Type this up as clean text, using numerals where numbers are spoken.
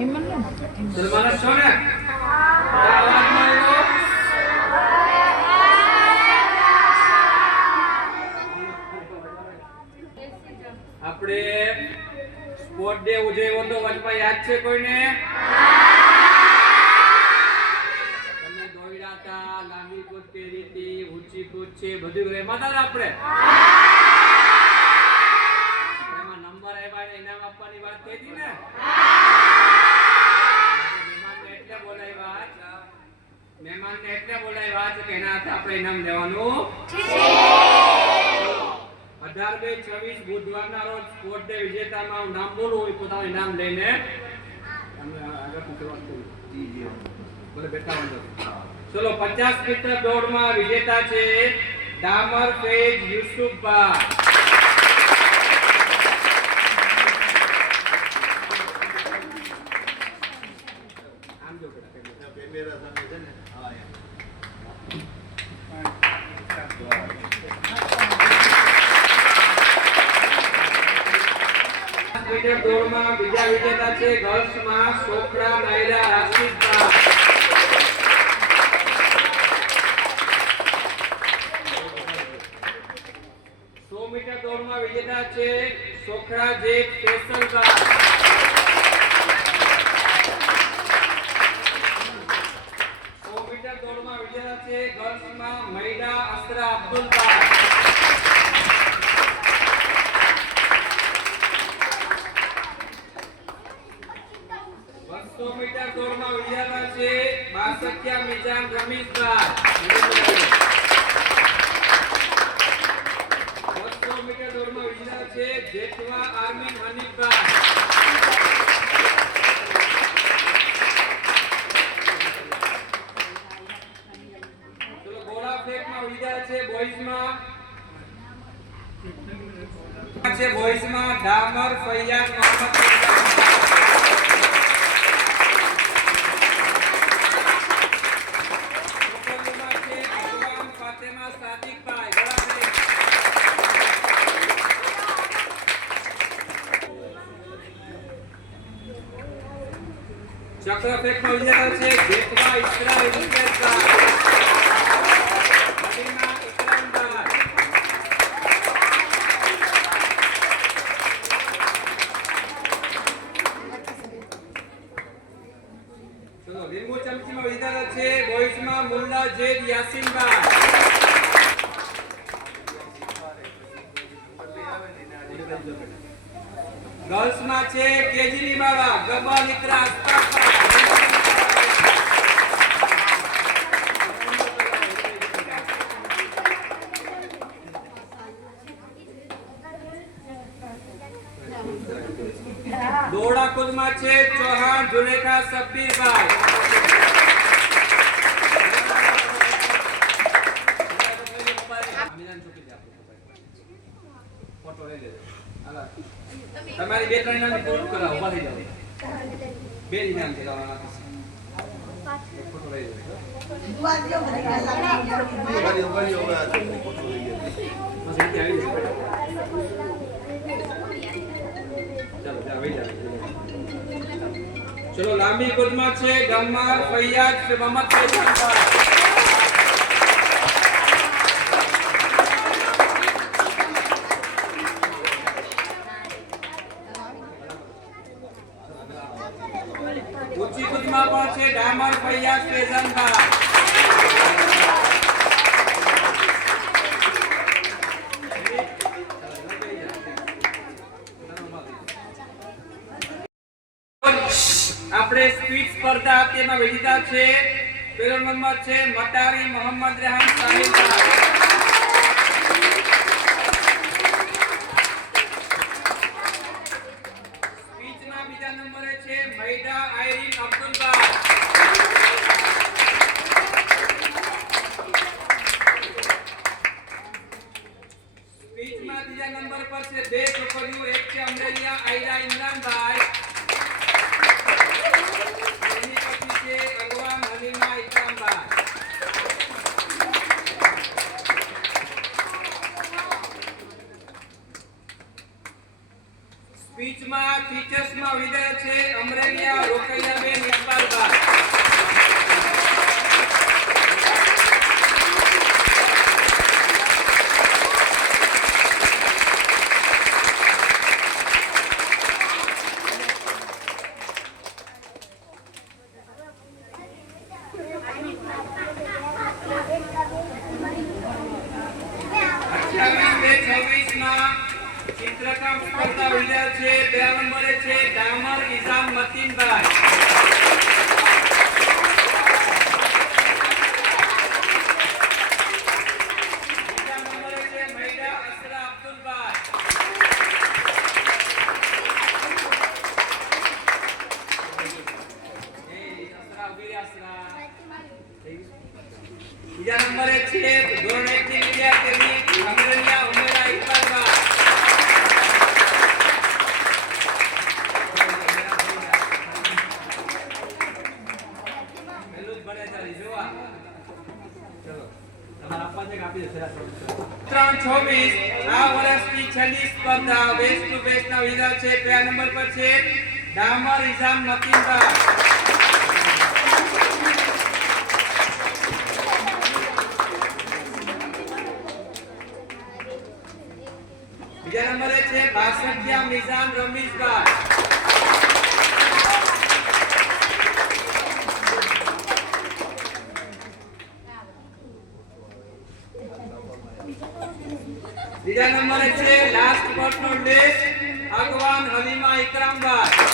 સલમાન છો ને અવાજમાં આવ્યો આપણે સ્પોર્ટ ડે ઉજવ્યો તો વચમાં યાદ છે કોઈને તમે દોડ્યા હતા લાંબી કૂદ કરી હતી ઊંચી કૂદ છે બધું રેમાં હતા આપણે એમાં નંબર આવ્યા ને ઇનામ આપવાની વાત થઈ હતી ને મહેમાનને એટલે બોલાવ્યા છે કે એના હાથે આપણે ઇનામ દેવાનું છે 18/2/26 બુધવારના રોજ સ્પોર્ટ ડે વિજેતામાં નામ બોલું હોય પોતાનું ઇનામ લઈને અમે આગળ પૂછવાનું છે જી બોલે બેઠા હોજો ચલો 50 મીટર દોડમાં વિજેતા છે દામર ફેજ યુસુફભાઈ આમ જો બેટા કેમેરા સામે છે ને હા મીટર દોડમાં બીજા વિજેતા છે ગર્લ્સમાં સોખડા નાયરા રાશિદભાઈ 100 મીટર દોડમાં વિજેતા છે સોખડા જેક ફેસલભાઈ 100 મીટર દોડમાં વિજેતા છે ગર્લ્સમાં મૈડા અસરા અબ્દુલભાઈ 100 મીટર દોડમાં વિજેતા છે બાસકિયા મિજાન રમીશભાઈ 200 મીટર દોડમાં વિજેતા છે જેઠવા આર્મીન હનીફભાઈ 100 ગોળા ફેંકમાં વિજેતા છે બોયઝમાં ડામર ફૈયાદ મોહમ્મદ ચક્ર ફેંકમાં વિજેતા છે જેઠવા ઇસ્રાઈલ ઇસ્રાઈલભાઈ મદીના ઇકરામભાઈ ચલો લીંબુ ચમચીમાં વિજેતા છે બોયઝમાં મુલ્લા જેદ યાસીનભાઈ ગર્લ્સમાં છે કેજરી બાબા ગબ્બર ઇકરા અસ્તાફા દોડા કુદમાં છે ચૌહાણ જુલેખા સબ્બીરભાઈ ફોટો લઈ લેજો તમારી બે ત્રણ નામ પૂરું કરાવો ઉભા થઈ જાવ બે નામ છે ફોટો લઈ લેજો ચલો લાંબી કુદમાં છે ગમ્માર ફૈયાદ મોહમ્મદ ફૈઝાનભાઈ 25 કુદમાં પણ છે ડામર ફૈયાદ ફૈઝાનભાઈ આપણે સ્પીચ સ્પર્ધા તેમાં વિજેતા છે પહેલો નંબર છે મટારી મોહમ્મદ રેહાન સાહિલભાઈ સ્પીચમાં બીજા નંબરે છે મૈડા આયરીન અબ્દુલભાઈ સ્પીચમાં બીજા નંબર પર છે બે છોકરીઓ એક છે અમરેલિયા આયરા ઇમરાનભાઈ સ્પીચમાં ટીચર્સમાં વિજય છે અમરેલિયા નંબર રોકૈયાબેન ઇકબાલભાઈ. ચિત્રકામ સ્પર્ધા વિજય છે. 2 નંબરે છે ડામર ઇઝામ મતીનભાઈ. બીજા નંબરે છે મૈડા અસરા અબ્દુલભાઈ. બીજા નંબરે છે ધોરણ 1 ની વિદ્યાર્થીની અંગ્રેલિયા ઉમેરા ઇકબાલભાઈ. ત્રણ 24 આ વર્ષની છેલ્લી સ્પર્ધા વેસ્ટ ટુ વેસ્ટ ના વિજેતા છે. 2 નંબર પર છે ડામર ઇઝામ મતીનભાઈ. બીજા નંબરે છે બાસઠિયા મિઝાન રમીશભાઈ. બીજા નંબરે છે last but not least Agwan Halima ઇકરામભાઈ.